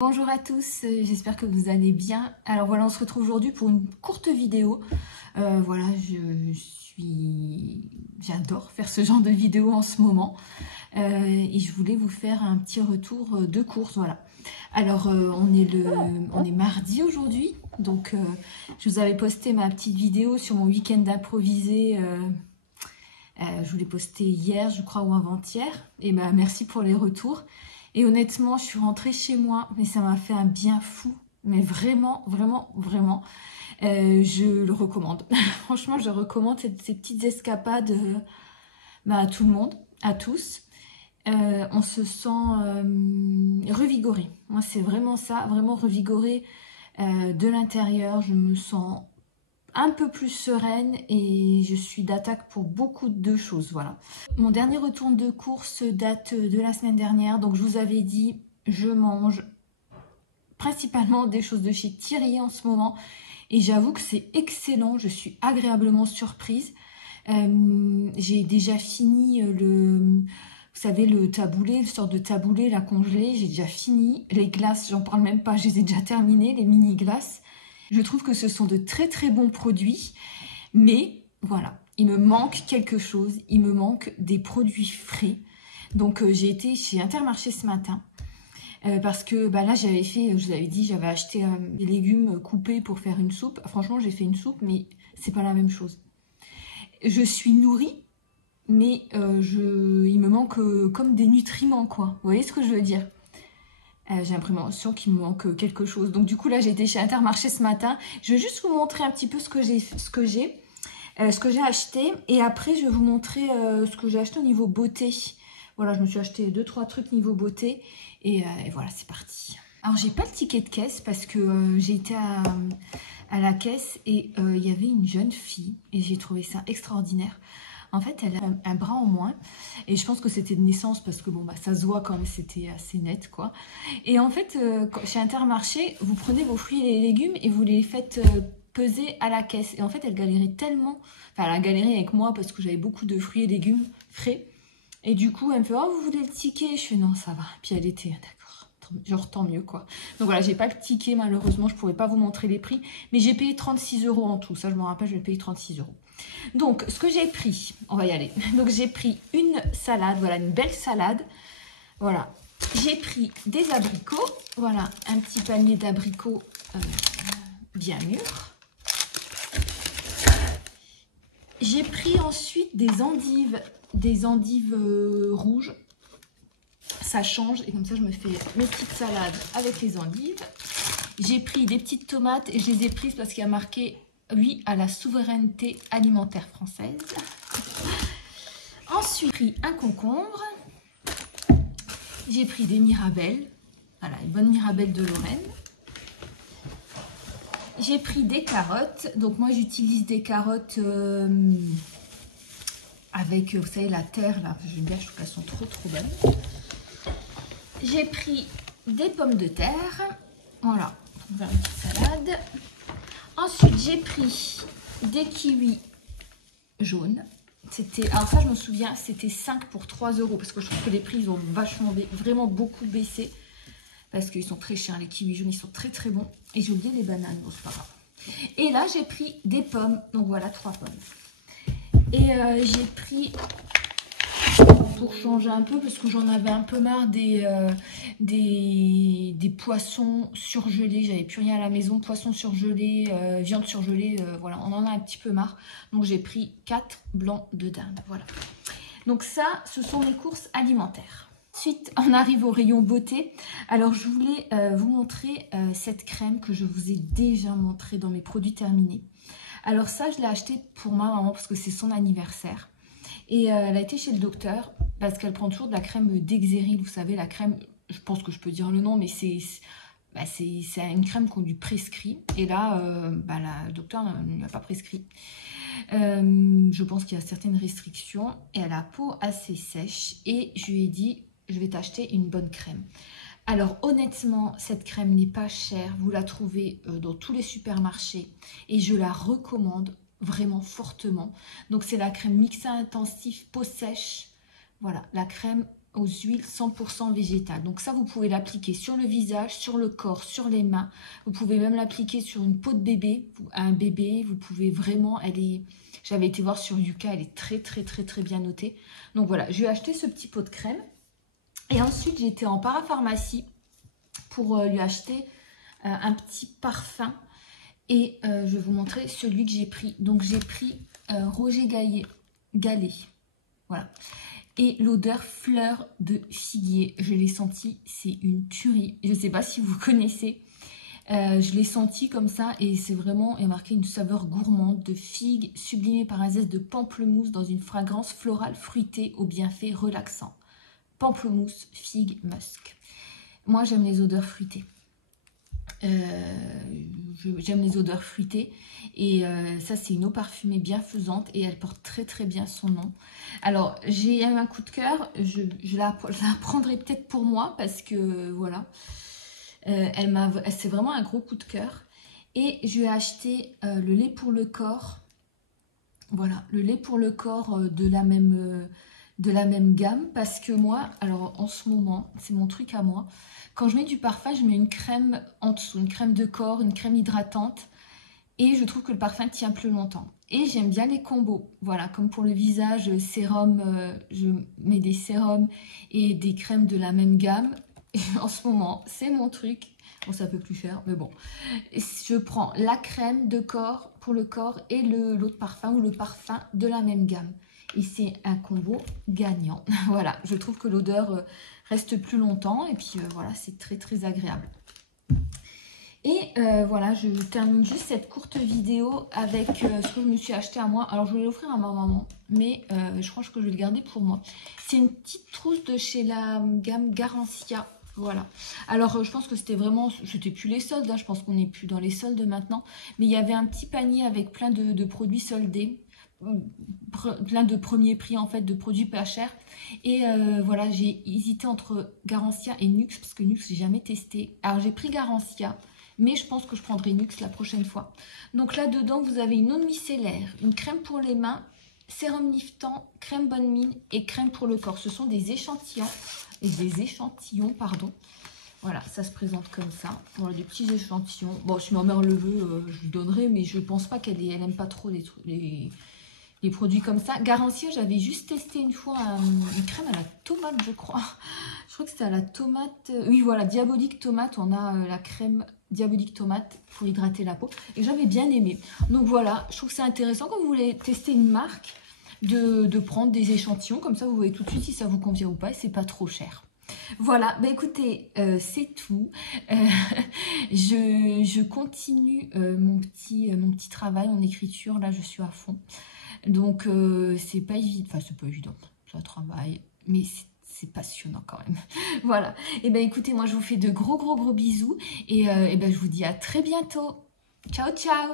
Bonjour à tous, j'espère que vous allez bien. Alors voilà, on se retrouve aujourd'hui pour une courte vidéo. Voilà, j'adore faire ce genre de vidéo en ce moment. Et je voulais vous faire un petit retour de course, voilà. Alors, on est mardi aujourd'hui, donc je vous avais posté ma petite vidéo sur mon week-end improvisé. Je vous l'ai posté hier, je crois, ou avant-hier. Et ben, merci pour les retours. Et honnêtement, je suis rentrée chez moi, mais ça m'a fait un bien fou. Mais vraiment, vraiment, vraiment. Je le recommande. Franchement, je recommande ces petites escapades à tout le monde, à tous. On se sent revigoré. Moi, c'est vraiment ça, vraiment revigoré de l'intérieur. Je me sens un peu plus sereine et je suis d'attaque pour beaucoup de choses, voilà. Mon dernier retour de course date de la semaine dernière, donc je vous avais dit, je mange principalement des choses de chez Thierry en ce moment et j'avoue que c'est excellent, je suis agréablement surprise. J'ai déjà fini vous savez, le taboulé, le sort de taboulé, la congelée, j'ai déjà fini. Les glaces, j'en parle même pas, je les ai déjà terminées, les mini glaces. Je trouve que ce sont de très très bons produits, mais voilà, il me manque quelque chose, il me manque des produits frais. Donc j'ai été chez Intermarché ce matin, parce que là j'avais fait, je vous avais dit, j'avais acheté des légumes coupés pour faire une soupe. Franchement, j'ai fait une soupe, mais c'est pas la même chose. Je suis nourrie, mais il me manque comme des nutriments, quoi. Vous voyez ce que je veux dire? J'ai l'impression qu'il me manque quelque chose. Donc du coup là j'ai été chez Intermarché ce matin. Je vais juste vous montrer un petit peu ce que j'ai acheté. Et après je vais vous montrer ce que j'ai acheté au niveau beauté. Voilà, je me suis acheté 2-3 trucs niveau beauté. Et voilà, c'est parti. Alors j'ai pas le ticket de caisse parce que j'ai été à la caisse et il y avait une jeune fille. Et j'ai trouvé ça extraordinaire. En fait, elle a un bras en moins. Et je pense que c'était de naissance parce que bon, ça se voit quand même, c'était assez net, quoi. Et en fait, chez Intermarché, vous prenez vos fruits et les légumes et vous les faites peser à la caisse. Et en fait, elle galérait tellement. Enfin, elle a galéré avec moi parce que j'avais beaucoup de fruits et légumes frais. Et du coup, elle me fait, oh, vous voulez le ticket? Je fais, non, ça va. Puis elle était, d'accord, genre tant mieux, quoi. Donc voilà, j'ai pas le ticket, malheureusement, je pourrais pas vous montrer les prix. Mais j'ai payé 36 € en tout. Ça, je me rappelle, je vais payer 36 €. Donc, ce que j'ai pris, on va y aller. Donc, j'ai pris une salade, voilà, une belle salade. Voilà. J'ai pris des abricots. Voilà, un petit panier d'abricots bien mûrs. J'ai pris ensuite des endives rouges. Ça change et comme ça, je me fais mes petites salades avec les endives. J'ai pris des petites tomates et je les ai prises parce qu'il y a marqué oui à la souveraineté alimentaire française. Ensuite, j'ai pris un concombre. J'ai pris des mirabelles. Voilà, une bonne mirabelle de Lorraine. J'ai pris des carottes. Donc moi, j'utilise des carottes avec, vous savez, la terre, là. J'aime bien, je trouve qu'elles sont trop, trop bonnes. J'ai pris des pommes de terre. Voilà, on va faire une petite salade. Ensuite, j'ai pris des kiwis jaunes. Alors ça, je me souviens, c'était 5 pour 3 € parce que je trouve que les prix, ils ont vraiment beaucoup baissé parce qu'ils sont très chers. Les kiwis jaunes, ils sont très très bons. Et j'ai oublié les bananes, bon, c'est pas grave. Et là, j'ai pris des pommes. Donc voilà, 3 pommes. Et j'ai pris, pour changer un peu, parce que j'en avais un peu marre des poissons surgelés. J'avais plus rien à la maison. Poissons surgelés, viande surgelée, voilà, on en a un petit peu marre. Donc j'ai pris 4 blancs de dinde. Voilà. Donc ça, ce sont mes courses alimentaires. Ensuite, on arrive au rayon beauté. Alors, je voulais vous montrer cette crème que je vous ai déjà montrée dans mes produits terminés. Alors ça, je l'ai acheté pour ma maman parce que c'est son anniversaire. Et elle a été chez le docteur parce qu'elle prend toujours de la crème d'Exéril. Vous savez, la crème, je pense que je peux dire le nom, mais c'est une crème qu'on lui prescrit. Et là, le docteur ne lui a pas prescrit. Je pense qu'il y a certaines restrictions. Et elle a la peau assez sèche. Et je lui ai dit, je vais t'acheter une bonne crème. Alors honnêtement, cette crème n'est pas chère. Vous la trouvez dans tous les supermarchés. Et je la recommande vraiment fortement. Donc c'est la crème Mixa Intensif peau sèche. Voilà, la crème aux huiles 100% végétales. Donc ça, vous pouvez l'appliquer sur le visage, sur le corps, sur les mains. Vous pouvez même l'appliquer sur une peau de bébé, à un bébé. Vous pouvez vraiment, j'avais été voir sur Yuka, elle est très très très très bien notée. Donc voilà, je vais acheter ce petit pot de crème. Et ensuite, j'ai été en parapharmacie pour lui acheter un petit parfum. Et je vais vous montrer celui que j'ai pris. Donc j'ai pris Roger Gallet. Voilà. Et l'odeur fleur de figuier, je l'ai senti, c'est une tuerie. Je ne sais pas si vous connaissez. Je l'ai senti comme ça et c'est vraiment, il y a marqué une saveur gourmande de figue sublimée par un zeste de pamplemousse dans une fragrance florale fruitée aux bienfaits relaxants. Pamplemousse, figue, musc. Moi, j'aime les odeurs fruitées. J'aime les odeurs fruitées et ça c'est une eau parfumée bienfaisante et elle porte très très bien son nom. Alors j'ai un coup de cœur, je la prendrai peut-être pour moi parce que voilà, c'est vraiment un gros coup de cœur. Et je vais acheter le lait pour le corps, voilà, le lait pour le corps de la même gamme parce que moi, alors en ce moment, c'est mon truc à moi. Quand je mets du parfum, je mets une crème en dessous, une crème de corps, une crème hydratante. Et je trouve que le parfum tient plus longtemps. Et j'aime bien les combos. Voilà, comme pour le visage, sérum, je mets des sérums et des crèmes de la même gamme. Et en ce moment, c'est mon truc. Bon, c'est un peu plus cher, mais bon. Je prends la crème de corps pour le corps et l'autre parfum ou le parfum de la même gamme. Et c'est un combo gagnant. Voilà, je trouve que l'odeur reste plus longtemps et puis voilà, c'est très très agréable. Et voilà, je termine juste cette courte vidéo avec ce que je me suis acheté à moi. Alors je voulais l'offrir à ma maman, mais je crois que je vais le garder pour moi. C'est une petite trousse de chez la gamme Garancia. Voilà. Alors je pense que c'était vraiment, c'était plus les soldes, hein, je pense qu'on n'est plus dans les soldes maintenant. Mais il y avait un petit panier avec plein de produits soldés. Plein de premiers prix en fait, de produits pas chers. Et voilà, j'ai hésité entre Garancia et Nux parce que Nux j'ai jamais testé. Alors j'ai pris Garancia, mais je pense que je prendrai Nux la prochaine fois. Donc là dedans vous avez une eau micellaire, une crème pour les mains, sérum liftant, crème bonne mine et crème pour le corps. Ce sont des échantillons, pardon. Voilà, ça se présente comme ça. Voilà, des petits échantillons. Bon, si ma mère le veut, je lui donnerai, mais je pense pas qu'elle aime pas trop les produits comme ça. Garancia, j'avais juste testé une fois une crème à la tomate, je crois. Je crois que c'était à la tomate. Oui, voilà, Diabolique tomate. On a la crème Diabolique tomate pour hydrater la peau. Et j'avais bien aimé. Donc voilà, je trouve que c'est intéressant quand vous voulez tester une marque de prendre des échantillons. Comme ça, vous voyez tout de suite si ça vous convient ou pas. Et c'est pas trop cher. Voilà, bah écoutez, c'est tout. Je continue mon petit travail, mon écriture. Là, je suis à fond. Donc, c'est pas évident. Enfin, c'est pas évident. Ça travaille. Mais c'est passionnant quand même. Voilà. Et ben écoutez, moi, je vous fais de gros bisous. Et ben, je vous dis à très bientôt. Ciao, ciao!